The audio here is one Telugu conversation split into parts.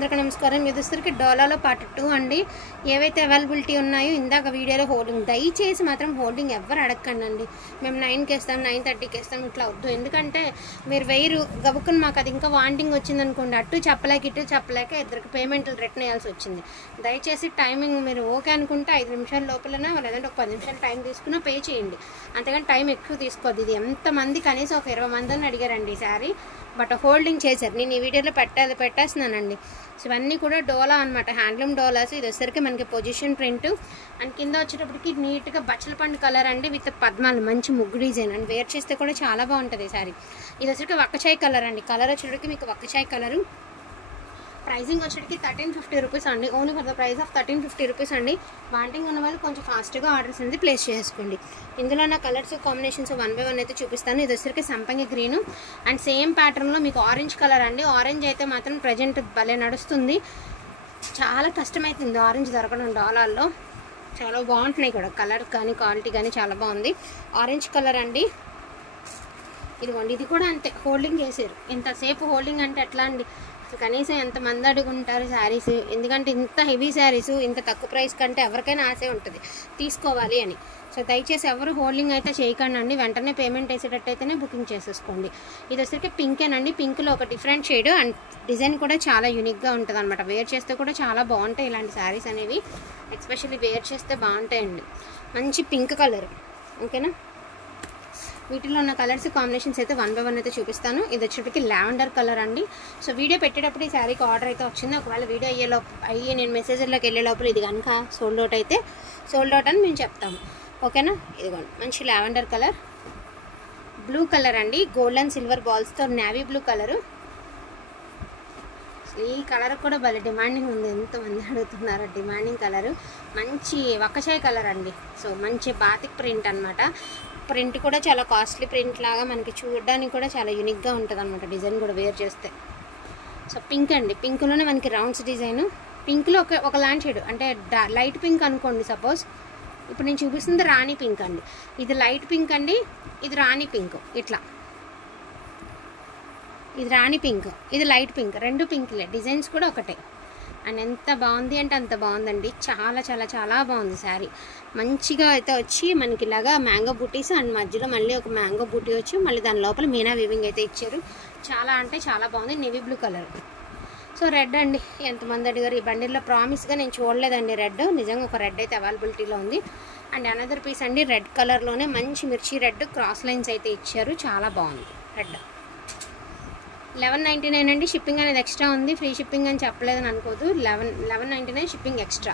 అందరికీ నమస్కారం. ఇది వచ్చేసరికి డోలాలో పార్ట్ 2 అండి. ఏవైతే అవైలబిలిటీ ఉన్నాయో ఇందాక వీడియోలో హోల్డింగ్, దయచేసి మాత్రం హోల్డింగ్ ఎవరు అడగకండి అండి. మేము 9కి వేస్తాం, 9:30కి వేస్తాం, ఇట్లా వద్దు. ఎందుకంటే మీరు వెయ్యరు గబుక్కుని మాకు అది ఇంకా వాంటింగ్ వచ్చింది అనుకోండి, అటు చెప్పలేక ఇటు చెప్పలేక ఇద్దరికి పేమెంట్లు రిటర్న్ వేయాల్సి వచ్చింది. దయచేసి టైమింగ్ మీరు ఓకే అనుకుంటే 5 నిమిషాల లోపలనే, లేదంటే ఒక 10 నిమిషాలు టైం తీసుకున్నా పే చేయండి. అంతేగాని టైం ఎక్కువ తీసుకోవద్దు. ఇది ఎంతమంది కనీసం ఒక 20 మందిని అడిగారండి ఈ శారీ, బట్ హోల్డింగ్ చేశారు. నేను ఈ వీడియోలో పెట్టేస్తున్నానండి. సో ఇవన్నీ కూడా డోలా అనమాట, హ్యాండ్లూమ్ డోలాస్. ఇది వచ్చేసరికి మనకి పొజిషన్ ప్రింట్ అండ్ కింద వచ్చేటప్పటికి నీట్గా బచ్చల పండు కలర్ అండి, విత్ పద్మాలు, మంచి ముగ్గు డిజైన్ అండ్ వేర్ చేస్తే కూడా చాలా బాగుంటుంది ఈ శారీ. ఇది వచ్చేసరికి వక్కచాయ్ కలర్ అండి. కలర్ వచ్చేటప్పటికి మీకు వక్కచాయ్ కలరు. ప్రైజింగ్ వచ్చేటికి 1350 రూపీస్ అండి. Only for the price of 1350 rupees అండి. వాంటింగ్ ఉన్న వాళ్ళు కొంచెం ఫాస్ట్గా ఆర్డర్స్ అనేది ప్లేస్ చేసుకోండి. ఇందులో నా కలర్స్ కాంబినేషన్స్ 1 by 1 అయితే చూపిస్తాను. ఇది వచ్చేసరికి సంపంగి గ్రీను అండ్ సేమ్ ప్యాటర్న్లో మీకు ఆరెంజ్ కలర్ అండి. ఆరెంజ్ అయితే మాత్రం ప్రజెంట్ భలే నడుస్తుంది. చాలా కష్టమవుతుంది ఆరెంజ్ దొరకడం డాలాల్లో. చాలా బాగుంటున్నాయి కూడా, కలర్ కానీ క్వాలిటీ కానీ చాలా బాగుంది. ఆరెంజ్ కలర్ అండి. ఇదిగోండి, ఇది కూడా అంతే, హోల్డింగ్ చేశారు. ఇంతసేపు హోల్డింగ్ అంటే ఎట్లా అండి, కనీసం ఎంతమంది అడుగుంటారు శారీస్. ఎందుకంటే ఇంత హెవీ శారీస్ ఇంత తక్కువ ప్రైస్ కంటే ఎవరికైనా ఆశే ఉంటుంది తీసుకోవాలి అని. సో దయచేసి ఎవరు హోల్డింగ్ అయితే చేయకండి అండి. వెంటనే పేమెంట్ వేసేటట్టయితేనే బుకింగ్ చేసేసుకోండి. ఇది వచ్చరికి పింకేనండి. పింక్లో ఒక డిఫరెంట్ షేడ్ అండ్ డిజైన్ కూడా చాలా యూనిక్గా ఉంటుంది అనమాట. వేర్ చేస్తే కూడా చాలా బాగుంటాయి ఇలాంటి శారీస్ అనేవి. ఎస్పెషల్లీ వేర్ చేస్తే బాగుంటాయండి. మంచి పింక్ కలర్, ఓకేనా. వీటిలో ఉన్న కలర్స్ కాంబినేషన్స్ అయితే 1 by 1 అయితే చూపిస్తాను. ఇది వచ్చేటికి లావెండర్ కలర్ అండి. సో వీడియో పెట్టేటప్పుడు ఈ శారీకి ఆర్డర్ అయితే వచ్చింది. ఒకవేళ వీడియో అయ్యి నేను మెసేజ్లోకి వెళ్ళే లోపల ఇది కనుక సోల్డ్ అవుట్ అయితే సోల్డ్ అవుట్ అని మేము చెప్తాము, ఓకేనా. ఇదిగోండి, మంచి లావెండర్ కలర్. బ్లూ కలర్ అండి, గోల్డ్ అండ్ సిల్వర్ బాల్స్తో నేవీ బ్లూ కలరు. ఈ కలర్ కూడా భలే డిమాండింగ్ ఉంది, ఎంతమంది అడుగుతున్నారు డిమాండింగ్ కలరు. మంచి వక్కచాయ్ కలర్ అండి. సో మంచి బాతిక్ ప్రింట్ అనమాట. ప్రింట్ కూడా చాలా కాస్ట్లీ ప్రింట్ లాగా మనకి చూడడానికి కూడా చాలా యూనిక్గా ఉంటుంది అనమాట. డిజైన్ కూడా వేర్ చేస్తే. సో పింక్ అండి, పింక్లోనే మనకి రౌండ్స్ డిజైన్. పింక్లో ఒక ల్యాండ్ షేడ్ అంటే లైట్ పింక్ అనుకోండి. సపోజ్ ఇప్పుడు నేను చూపిస్తుంది రాణి పింక్ అండి. ఇది లైట్ పింక్ అండి, ఇది రాణి పింక్. ఇట్లా ఇది రాణి పింక్, ఇది లైట్ పింక్, రెండు పింక్లే. డిజైన్స్ కూడా ఒకటే. అండ్ ఎంత బాగుంది అంటే అంత బాగుందండి. చాలా చాలా చాలా బాగుంది శారీ. మంచిగా అయితే వచ్చి మనకి ఇలాగా మ్యాంగో బూటీస్ అండ్ మధ్యలో మళ్ళీ ఒక మ్యాంగో బూటీ వచ్చి మళ్ళీ దాని లోపల మీనా వీవింగ్ అయితే ఇచ్చారు. చాలా అంటే చాలా బాగుంది. Navy blue colour. So red అండి, ఎంతమంది అడిగారు. ఈ బండిల్లో ప్రామిస్గా నేను చూడలేదండి రెడ్. నిజంగా ఒక రెడ్ అయితే అవైలబిలిటీలో ఉంది. అండ్ అనదర్ పీస్ అండి, రెడ్ కలర్లోనే మంచి మిర్చి రెడ్ క్రాస్ లైన్స్ అయితే ఇచ్చారు. చాలా బాగుంది రెడ్. 1199 అండి. షిప్పింగ్ అనేది ఎక్స్ట్రా ఉంది. ఫ్రీ షిప్పింగ్ అని చెప్పలేదని అనుకోదు. 1199 షిప్పింగ్ ఎక్స్ట్రా.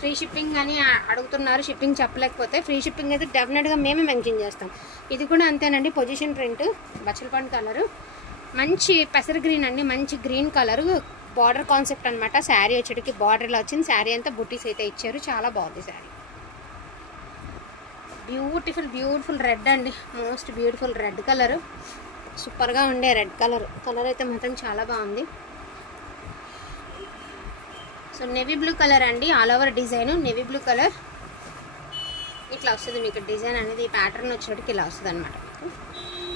ఫ్రీ షిప్పింగ్ అని అడుగుతున్నారు, షిప్పింగ్ చెప్పలేకపోతే. ఫ్రీ షిప్పింగ్ అయితే డెఫినెట్గా మేమే మెన్షన్ చేస్తాం. ఇది కూడా అంతేనండి, పొజిషన్ ప్రింట్, బచ్చలపండు కలరు. మంచి పెసర గ్రీన్ అండి, మంచి గ్రీన్ కలరు. బార్డర్ కాన్సెప్ట్ అనమాట. శారీ వచ్చేటికి బార్డర్లో వచ్చింది. శారీ అంతా బుటీస్ అయితే ఇచ్చారు. చాలా బాగుంది శారీ. బ్యూటిఫుల్ రెడ్ అండి, మోస్ట్ బ్యూటిఫుల్ రెడ్ కలరు. సూపర్గా ఉండే రెడ్ కలర్ అయితే మాత్రం చాలా బాగుంది. సో నేవీ బ్లూ కలర్ అండి, all over design navy blue colour. ఇట్లా వస్తుంది మీకు డిజైన్ అనేది. ప్యాటర్న్ వచ్చేటికి ఇలా వస్తుంది అనమాట మీకు.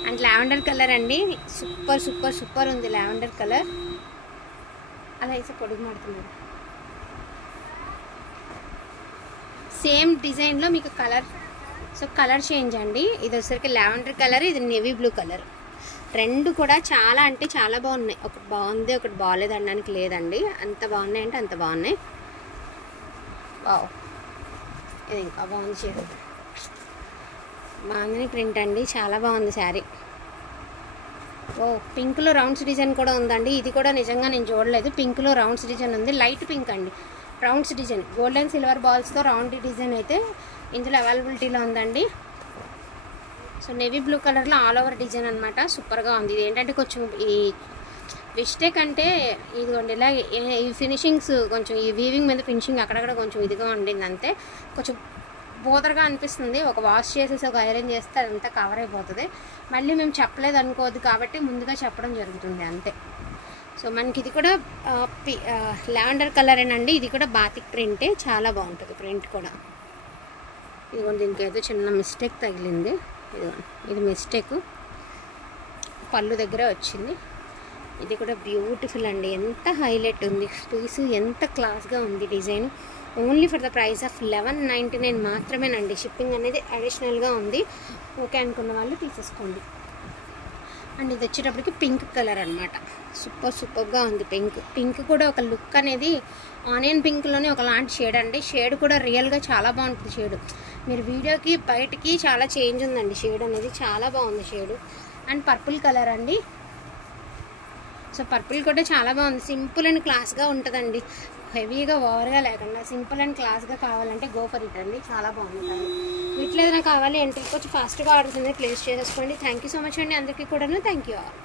అండ్ లావెండర్ కలర్ అండి, సూపర్ ఉంది లావెండర్ కలర్. అలా అయితే పొడుగు మాడుతుంది. సేమ్ డిజైన్లో మీకు కలర్, సో కలర్ చేంజ్ అండి. ఇది వచ్చేసరికి లావెండర్ కలర్, ఇది నేవీ బ్లూ కలర్. రెండు కూడా చాలా అంటే చాలా బాగున్నాయి. ఒకటి బాగుంది, ఒకటి బాగాలేదు అనడానికి లేదండి. అంత బాగున్నాయి అంటే అంత బాగున్నాయి. వావ్, ఇది ఇంకా బాగుంది చీర. బాగుంది ప్రింట్ అండి, చాలా బాగుంది శారీ. ఓ పింక్లో రౌండ్స్ డిజైన్ కూడా ఉందండి. ఇది కూడా నిజంగా నేను చూడలేదు. పింక్లో రౌండ్స్ డిజైన్ ఉంది. లైట్ పింక్ అండి, rounds design. Gold and silver బాల్స్తో రౌండ్ డిజైన్ అయితే ఇందులో అవైలబిలిటీలో ఉందండి. సో నేవీ బ్లూ కలర్లో ఆల్ ఓవర్ డిజైన్ అనమాట. సూపర్గా ఉంది. ఇది ఏంటంటే కొంచెం ఈ మిస్టేక్ అంటే ఇదిగోండి ఇలా ఈ ఫినిషింగ్స్ కొంచెం ఈ వీవింగ్ మీద ఫినిషింగ్ అక్కడక్కడ కొంచెం ఇదిగా ఉండింది అంతే. కొంచెం బోదరగా అనిపిస్తుంది. ఒక వాష్ చేసేసి ఒక ఐరన్ చేస్తే అదంతా కవర్ అయిపోతుంది. మళ్ళీ మేము చెప్పలేదు అనుకోవద్దు కాబట్టి ముందుగా చెప్పడం జరుగుతుంది అంతే. సో మనకి ఇది కూడా లావెండర్ కలరేనండి. ఇది కూడా బాతిక్ ప్రింటే, చాలా బాగుంటుంది ప్రింట్ కూడా. ఇదిగోండి, దీనికి ఏదో చిన్న మిస్టేక్ తగిలింది. ఇది మిస్టేక్ పళ్ళు దగ్గర వచ్చింది. ఇది కూడా బ్యూటిఫుల్ అండి, ఎంత హైలైట్ ఉంది పీస్, ఎంత క్లాస్గా ఉంది design. Only for the price of 1199 మాత్రమేనండి. షిప్పింగ్ అనేది అడిషనల్గా ఉంది. ఓకే అనుకున్న వాళ్ళు తీసేసుకోండి. అండ్ ఇది వచ్చేటప్పటికి పింక్ కలర్ అనమాట. సూపర్గా ఉంది పింక్ కూడా ఒక లుక్ అనేది ఆనియన్ పింక్లోనే ఒకలాంటి షేడ్ అండి. షేడ్ కూడా రియల్గా చాలా బాగుంటుంది షేడ్. మీరు వీడియోకి బయటకి చాలా చేంజ్ ఉందండి షేడ్ అనేది, చాలా బాగుంది షేడ్. అండ్ పర్పుల్ కలర్ అండి. సో పర్పుల్ కూడా చాలా బాగుంది, సింపుల్ అండ్ క్లాస్గా ఉంటుందండి. హెవీగా ఓవర్గా లేకుండా సింపుల్ అండ్ క్లాస్గా కావాలంటే గో ఫర్ ఇట్ అండి, చాలా బాగుంటుంది. వీటిలో ఏదైనా కావాలి అంటే కొంచెం ఫాస్ట్గా ఆర్డర్స్ అనేది ప్లేస్ చేసేసుకోండి. థ్యాంక్ యూ సో మచ్ అండి అందరికీ కూడాను. Thank you all.